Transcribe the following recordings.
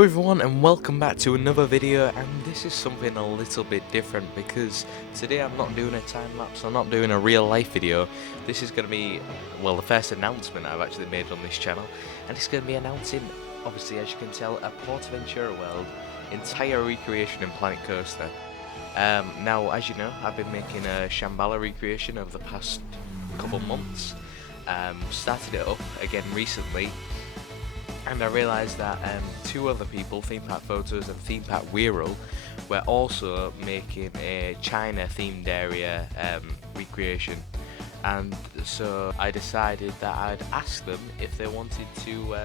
Hello everyone and welcome back to another video, and this is something a little bit different because today I'm not doing a time lapse, I'm not doing a real life video. This is going to be, well, the first announcement I've actually made on this channel, and it's going to be announcing, obviously as you can tell, a PortAventura world entire recreation in Planet Coaster. Now as you know, I've been making a Shambhala recreation over the past couple months, started it up again recently. And I realised that two other people, Theme Park Photos and Theme Park Weirll, were also making a China themed area recreation, and so I decided that I'd ask them if they wanted to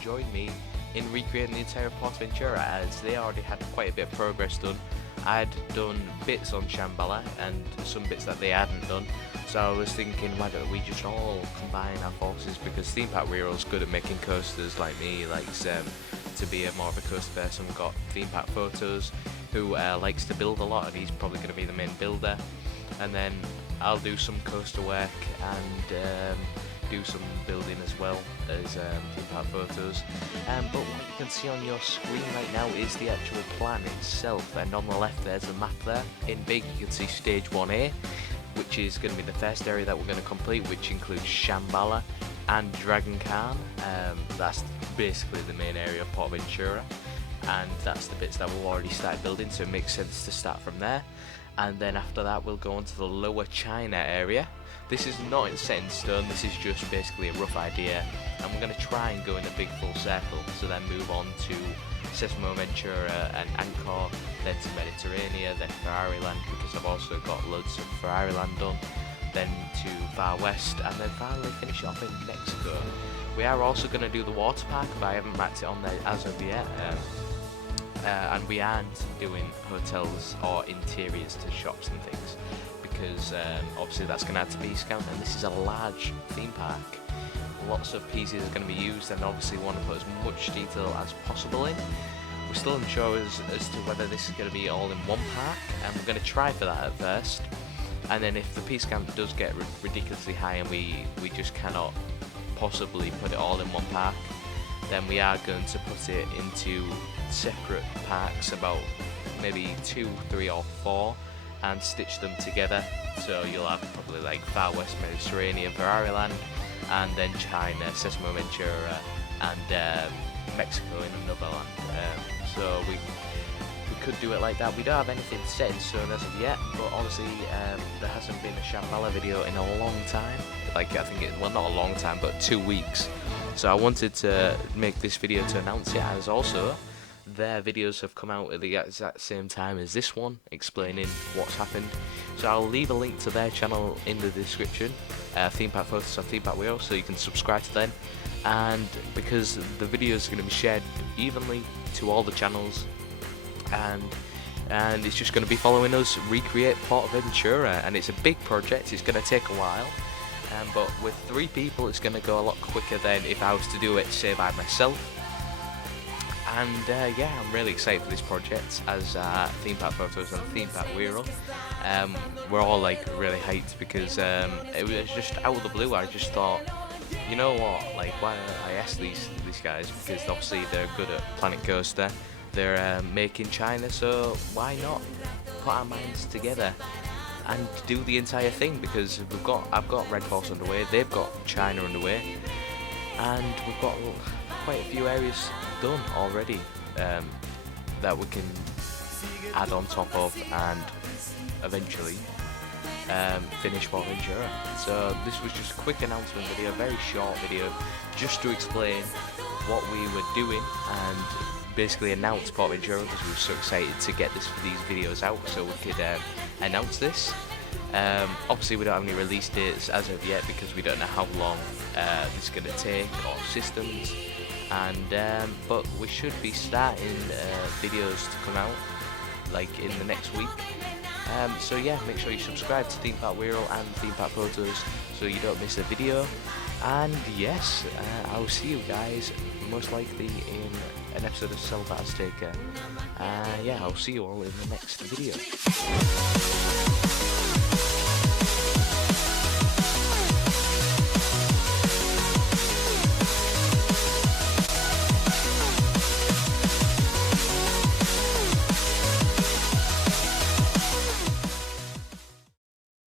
join me in recreating the entire PortAventura, as they already had quite a bit of progress done. I'd done bits on Shambhala and some bits that they hadn't done, so I was thinking, why don't we just all combine our forces, because Theme Park Weirll's good at making coasters like me, likes to be more of a coaster person. We've got Theme Park Photos, who likes to build a lot, and he's probably going to be the main builder, and then I'll do some coaster work and do some building as well as Theme Park Photos. But what you can see on your screen right now is the actual plan itself, and on the left there's a map there. In big you can see stage 1A, which is going to be the first area that we're going to complete, which includes Shambhala and Dragon Khan. That's basically the main area of PortAventura, and that's the bits that we've already started building, so it makes sense to start from there. And then after that we'll go on to the lower China area. This is not set in stone, this is just basically a rough idea, and we're going to try and go in a big full circle, so then move on to Sesamo Ventura and Angkor, then to Mediterranean, then Ferrari Land, because I've also got loads of Ferrari Land done, then to Far West, and then finally finish off in Mexico. We are also going to do the water park, but I haven't marked it on there as of yet. And we aren't doing hotels or interiors to shops and things, because obviously that's going to add to piece count, and this is a large theme park. Lots of pieces are going to be used, and obviously want to put as much detail as possible in. We're still unsure as to whether this is going to be all in one park, and we're going to try for that at first. And then if the piece count does get ridiculously high and we just cannot possibly put it all in one park, then we are going to put it into separate parks, about maybe 2, 3 or 4, and stitch them together. So you'll have probably like Far West, Mediterranean, Ferrari Land, and then China, Sesamo Ventura, and Mexico in another land. So we could do it like that. We don't have anything set in stone as of yet, but obviously there hasn't been a Shambhala video in a long time. Like, I think well, not a long time, but 2 weeks. So I wanted to make this video to announce it, as also their videos have come out at the exact same time as this one, explaining what's happened. So I'll leave a link to their channel in the description, Theme Park Photos and Theme Park Weirll, so you can subscribe to them. And because the videos are going to be shared evenly to all the channels, and it's just going to be following us recreate PortAventura, and it's a big project, it's going to take a while. But with 3 people it's going to go a lot quicker than if I was to do it, say, by myself. And yeah, I'm really excited for this project as Theme Park Photos and Theme Park Weirll. We're all like really hyped because it was just out of the blue. I just thought, you know what, like, why don't I ask these guys, because obviously they're good at Planet Coaster, they're making China, so why not put our minds together and do the entire thing, because I've got Red Horse underway, they've got China underway, and we've got quite a few areas done already that we can add on top of and eventually finish PortAventura. So this was just a quick announcement video, a very short video, just to explain what we were doing and basically announce PortAventura, because we were so excited to get these videos out so we could announce this. Obviously we don't have any release dates as of yet, because we don't know how long this is going to take, or systems, and but we should be starting videos to come out like in the next week. So yeah, make sure you subscribe to Theme Park Weirll and Theme Park Photos so you don't miss a video. And yes, I'll see you guys most likely in an episode of Cell Taker. Yeah, I'll see you all in the next video.